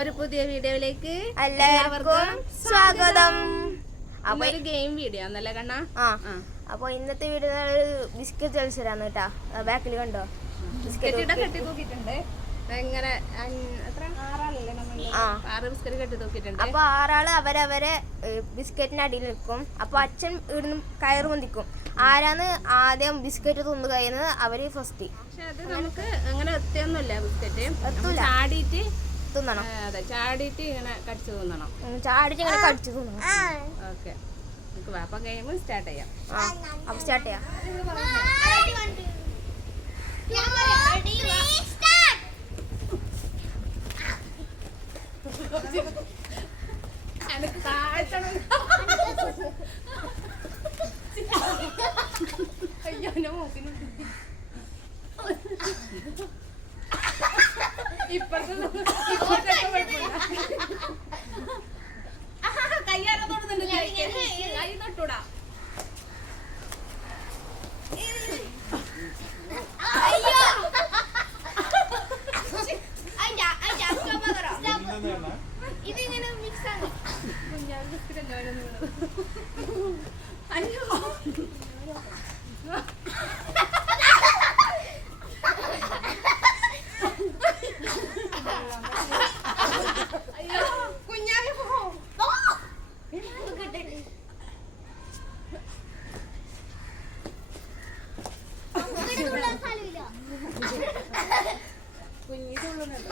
ഒരു പുതിയ വീഡിയോയിലേക്ക് എല്ലാവർക്കും സ്വാഗതം. അപ്പൊ ഒരു ഗെയിം വീഡിയോ ആണല്ലേ കണ്ണ. അപ്പൊ ഇന്നത്തെ വീഡിയോ ബിസ്ക്കറ്റ് മത്സരാണ് കേട്ടാ. ബാക്കിൽ കണ്ടോ ബിസ്ക്കറ്റ് കെട്ടി തൂക്കിട്ടുണ്ട്. എങ്ങനെ 6 ബിസ്ക്കറ്റ് കെട്ടി തൂക്കിട്ടുണ്ട്. അപ്പൊ 6 ആള് അവരവരെ ബിസ്ക്കറ്റിന്റെ അടിയിൽ നിൽക്കും. അപ്പൊ അച്ഛൻ ഇവിടുന്ന് കയറ് പൊന്തിക്കും. ആരാണ് ആദ്യം ബിസ്ക്കറ്റ് തിന്നു കഴിയുന്നത് അവര് ഫസ്റ്റ്. പക്ഷെ അത് നമുക്ക് അങ്ങനെ എത്തിയൊന്നുമില്ല. ബിസ്ക്കറ്റ് ചാടിയിട്ട് തിന്നണം. അതെ, ചാടിയിട്ട് ഇങ്ങനെ കടിച്ചു തിന്നണം. ചാടിയിട്ട് ഇങ്ങനെ കടിച്ചു തിന്നണം. ഓക്കെ, അപ്പൊ ഗെയിം സ്റ്റാർട്ട് ചെയ്യാം. അപ്പൊ സ്റ്റാർട്ട് ചെയ്യാം. കയ്യാറ തൊടുന്നുണ്ട്. കൈ തൊട്ടൂടാ. ഇതിങ്ങനെ മിക്സ് ആണ്. അയ്യോ, കുഞ്ഞാവി പോ. കുഞ്ഞിതുള്ളുന്നുണ്ട്.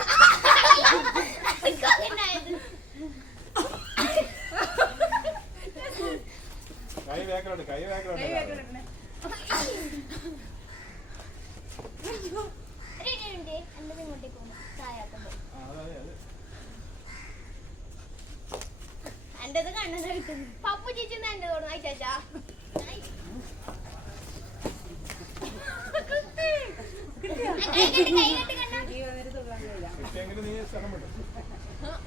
കൈ വേക്കലുണ്ട്. എന്റേത് കണ്ണത് കിട്ടുന്നു. പപ്പു ചേച്ചി എന്റെ തോന്നുന്നു. ചേച്ചാ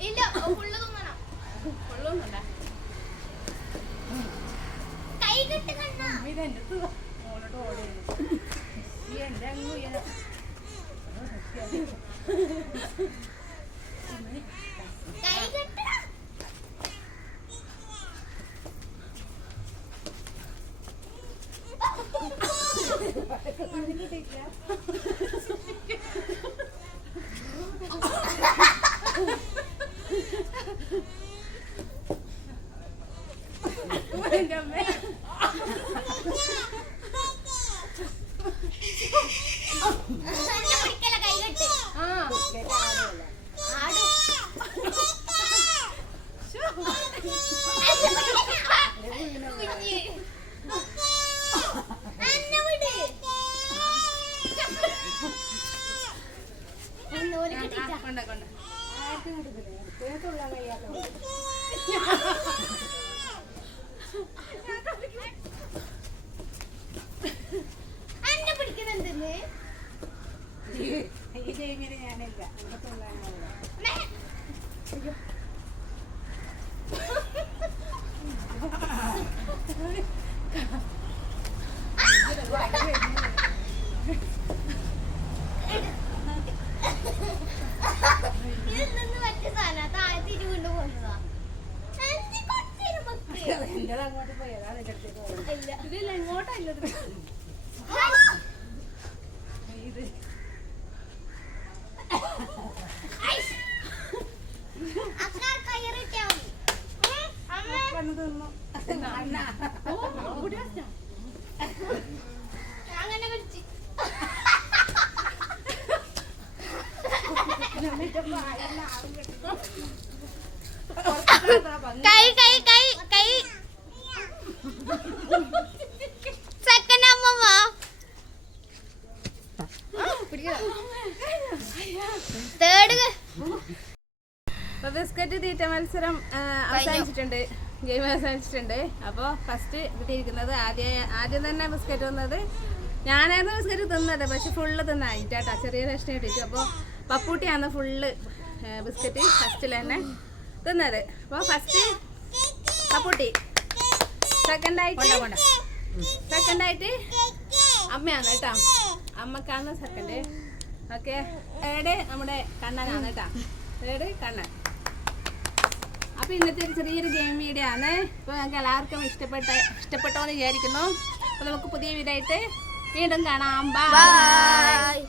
ഇല്ല, ഫുള്ള് തിന്നണം. കൊള്ളുന്നുണ്ടാ. കൈ കെട്ട് കണ്ണ. കൈ കെട്ട. അന്നെ പിടിക്കുന്നെന്തെന്ന് ഞാനില്ല. അങ്ങോട്ട് പോയതാ. ഇതില്ല, ഇങ്ങോട്ടല്ല. ഇത് അങ്ങനെ പിടിച്ച് കൈ കൈ കൈ കൈ സെക്കൻഡ് അമ്മമ്മ തേർഡ്. ബിസ്ക്കറ്റ് തീറ്റ മത്സരം അവസാനിച്ചിട്ടുണ്ട്. ഗെയിം അവസാനിച്ചിട്ടുണ്ട്. അപ്പോൾ ഫസ്റ്റ് കിട്ടിയിരിക്കുന്നത് ആദ്യം തന്നെ ബിസ്ക്കറ്റ് വന്നത് ഞാനായിരുന്നു. ബിസ്ക്കറ്റ് തിന്നത്, പക്ഷെ ഫുള്ള് തിന്നായിട്ടാ. ചെറിയ കഷ്ണം ഇട്ടിട്ട്. അപ്പോൾ പപ്പൂട്ടിയാണ് ഫുള്ള് ബിസ്ക്കറ്റ് ഫസ്റ്റിൽ തന്നെ തിന്നത്. അപ്പോൾ ഫസ്റ്റ് പപ്പൂട്ടി, സെക്കൻഡായിട്ട് അമ്മയാണ് കേട്ടോ. അമ്മക്കാണ് സെക്കൻഡ്. ഓക്കെ, തേർഡ് നമ്മുടെ കണ്ണനാണ് കേട്ടോ. തേർഡ് കണ്ണൻ. അപ്പോൾ ഇന്നത്തെ ഒരു ചെറിയൊരു ഗെയിം വീഡിയോ ആണ്. ഇപ്പോൾ ഞങ്ങൾക്ക് എല്ലാവർക്കും ഇഷ്ടപ്പെട്ടോന്ന് വിചാരിക്കുന്നു. അപ്പോൾ നമുക്ക് പുതിയ വീഡിയോ ആയിട്ട് വീണ്ടും കാണാം. ബൈ.